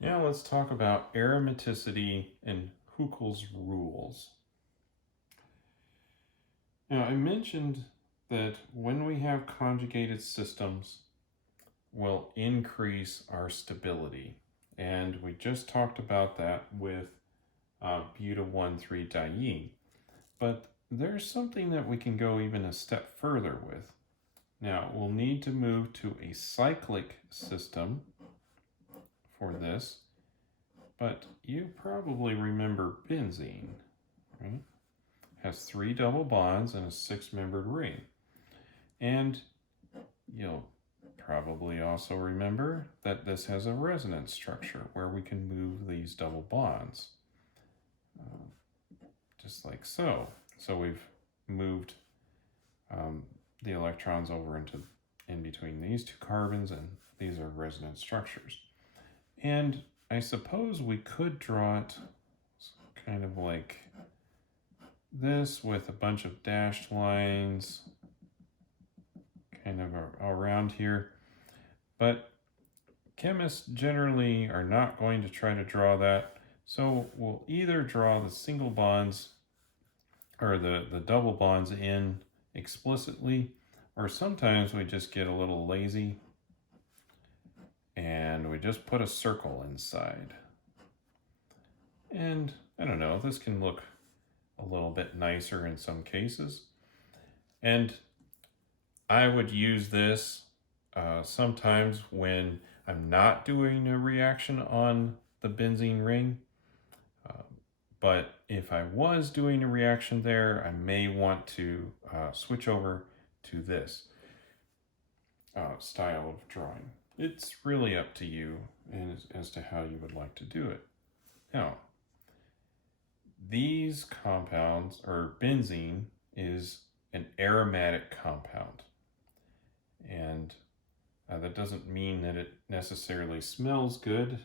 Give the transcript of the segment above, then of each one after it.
Now let's talk about aromaticity and Huckel's rules. Now I mentioned that when we have conjugated systems, we'll increase our stability. And we just talked about that with buta-1,3-diene. But there's something that we can go even a step further with. Now we'll need to move to a cyclic system for this, but you probably remember benzene, right? Has 3 double bonds and a 6-membered ring. And you'll probably also remember that this has a resonance structure where we can move these double bonds, just like so. So we've moved the electrons over into in between these 2 carbons, and these are resonance structures. And I suppose we could draw it kind of like this with a bunch of dashed lines kind of around here. But chemists generally are not going to try to draw that. So we'll either draw the single bonds or the double bonds in explicitly, or sometimes we just get a little lazy and we just put a circle inside. And I don't know, this can look a little bit nicer in some cases. And I would use this sometimes when I'm not doing a reaction on the benzene ring. But if I was doing a reaction there, I may want to switch over to this style of drawing. It's really up to you as to how you would like to do it. Now, these compounds, or benzene, is an aromatic compound. And that doesn't mean that it necessarily smells good.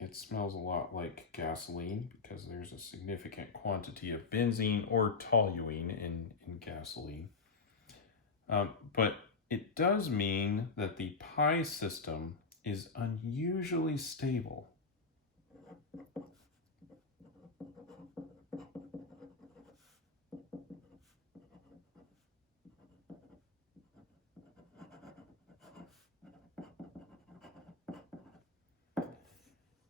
It smells a lot like gasoline because there's a significant quantity of benzene or toluene in gasoline. But it does mean that the pi system is unusually stable.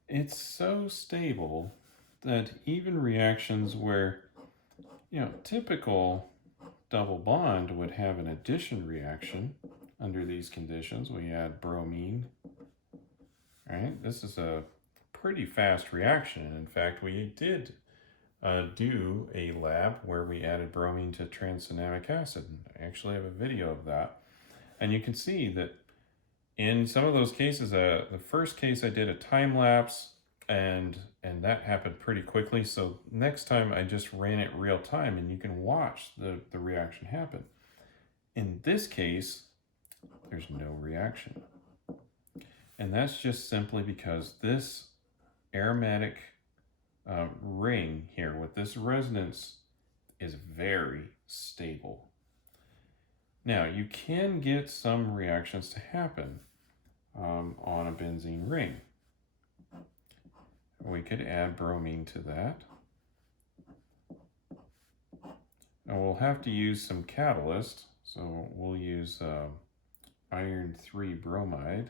It's so stable that even reactions where, typical double bond would have an addition reaction under these conditions. We add bromine, right? This is a pretty fast reaction. In fact, we did do a lab where we added bromine to tranexamic acid. I actually have a video of that. And you can see that in some of those cases, the first case I did a time lapse, and that happened pretty quickly. So next time I just ran it real time, and you can watch the reaction happen. In this case, there's no reaction. And that's just simply because this aromatic ring here with this resonance is very stable. Now, you can get some reactions to happen on a benzene ring. We could add bromine to that. Now we'll have to use some catalyst, so we'll use iron 3 bromide.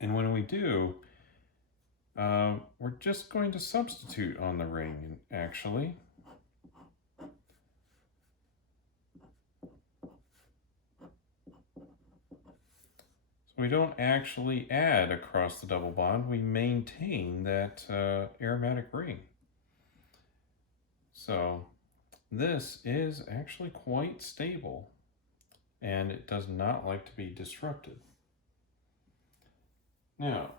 And when we do, we're just going to substitute on the ring, actually. So we don't actually add across the double bond, we maintain that aromatic ring. So this is actually quite stable, and it does not like to be disrupted. Now,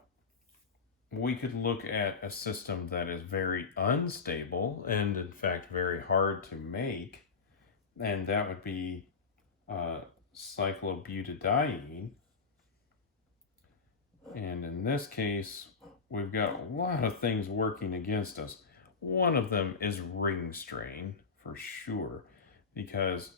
we could look at a system that is very unstable and in fact very hard to make, and that would be cyclobutadiene. And in this case, we've got a lot of things working against us. One of them is ring strain for sure, because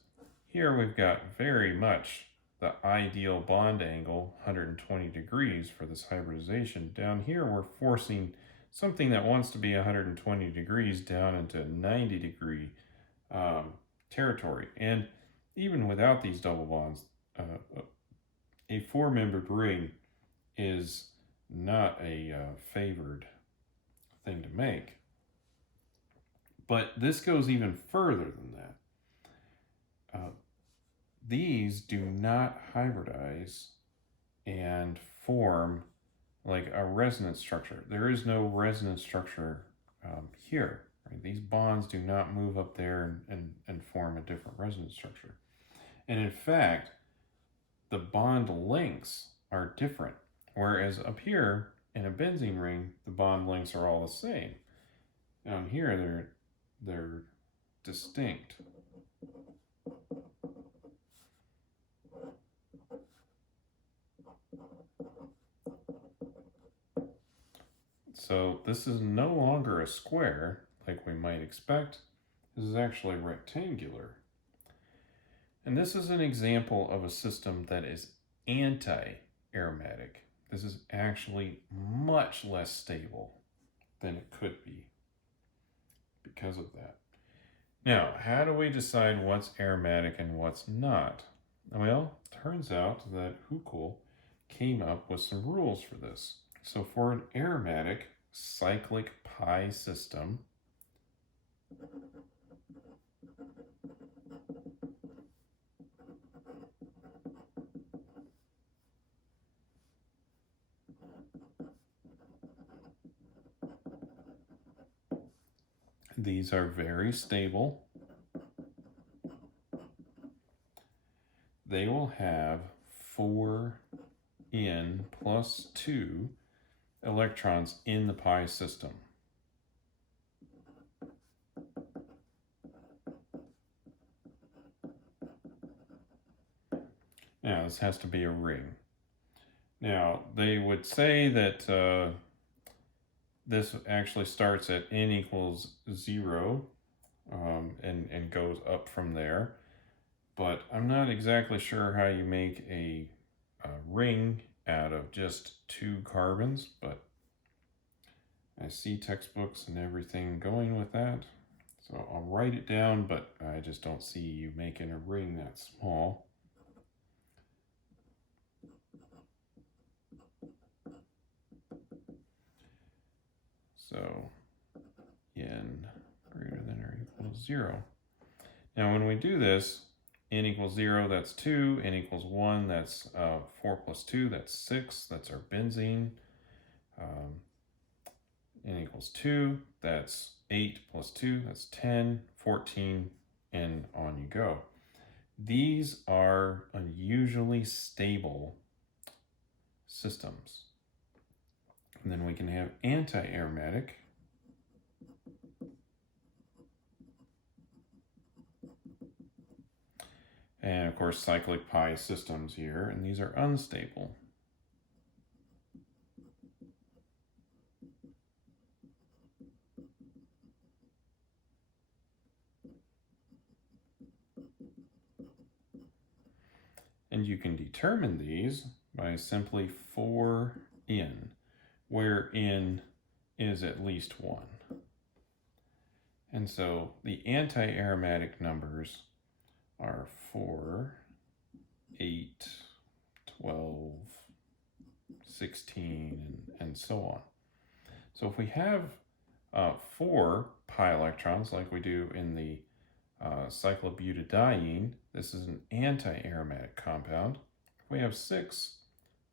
here we've got very much the ideal bond angle, 120 degrees for this hybridization. Down here, we're forcing something that wants to be 120 degrees down into 90 degree territory. And even without these double bonds, a four-membered ring is not a favored thing to make. But this goes even further than that. These do not hybridize and form like a resonance structure. There is no resonance structure here. Right? These bonds do not move up there and form a different resonance structure. And in fact, the bond lengths are different. Whereas up here in a benzene ring, the bond lengths are all the same. Down here, they're distinct. So this is no longer a square like we might expect. This is actually rectangular. And this is an example of a system that is anti-aromatic. This is actually much less stable than it could be because of that. Now, how do we decide what's aromatic and what's not? Well, it turns out that Huckel came up with some rules for this. So for an aromatic cyclic pi system, these are very stable. They will have 4n plus 2 electrons in the pi system. Now, this has to be a ring. Now, they would say that this actually starts at n equals 0 and goes up from there. But I'm not exactly sure how you make a ring out of just 2 carbons, but I see textbooks and everything going with that. So I'll write it down, but I just don't see you making a ring that small. So n greater than or equals 0. Now when we do this, n equals 0, that's 2. N equals 1, that's 4 plus 2, that's 6. That's our benzene. N equals 2, that's 8 plus 2, that's 10, 14, and on you go. These are unusually stable systems. And then we can have anti-aromatic. And of course, cyclic pi systems here, and these are unstable. And you can determine these by simply 4n, where n is at least 1. And so the anti-aromatic numbers are 4, 8, 12, 16, and so on. So if we have 4 pi electrons, like we do in the cyclobutadiene, this is an anti-aromatic compound. If we have 6,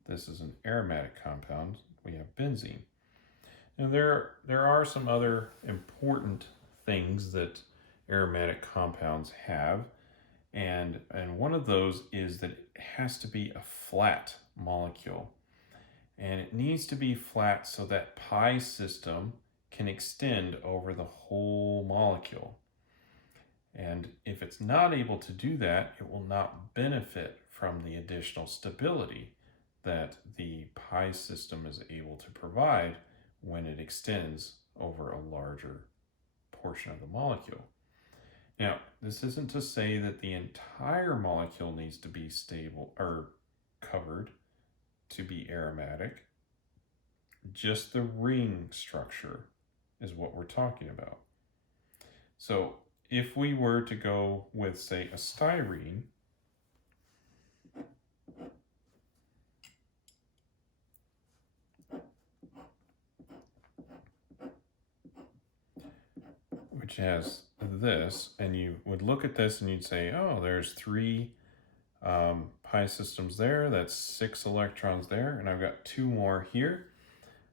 this is an aromatic compound. We have benzene. Now there are some other important things that aromatic compounds have, and one of those is that it has to be a flat molecule. And it needs to be flat so that pi system can extend over the whole molecule. And if it's not able to do that, it will not benefit from the additional stability that the pi system is able to provide when it extends over a larger portion of the molecule. Now, this isn't to say that the entire molecule needs to be stable or covered to be aromatic. Just the ring structure is what we're talking about. So if we were to go with, say, a styrene, which has this, and you would look at this and you'd say, oh, there's 3 pi systems there, that's 6 electrons there, and I've got 2 more here.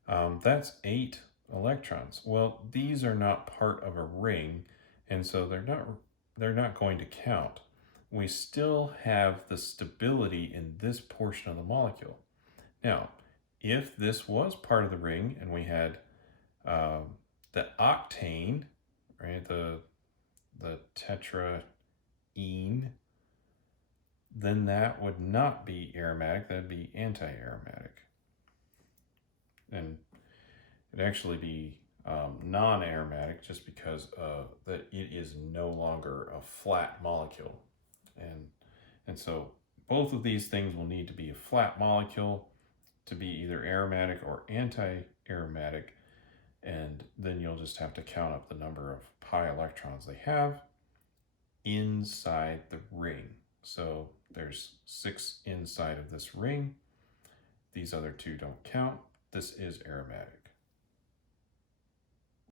That's 8 electrons. Well, these are not part of a ring, and so they're not going to count. We still have the stability in this portion of the molecule. Now, if this was part of the ring and we had the octane, right, the tetraene, then that would not be aromatic, that'd be anti-aromatic. And it'd actually be non-aromatic just because that it is no longer a flat molecule. And so both of these things will need to be a flat molecule to be either aromatic or anti-aromatic, and then you'll just have to count up the number of pi electrons they have inside the ring. So there's 6 inside of this ring. These other 2 don't count. This is aromatic.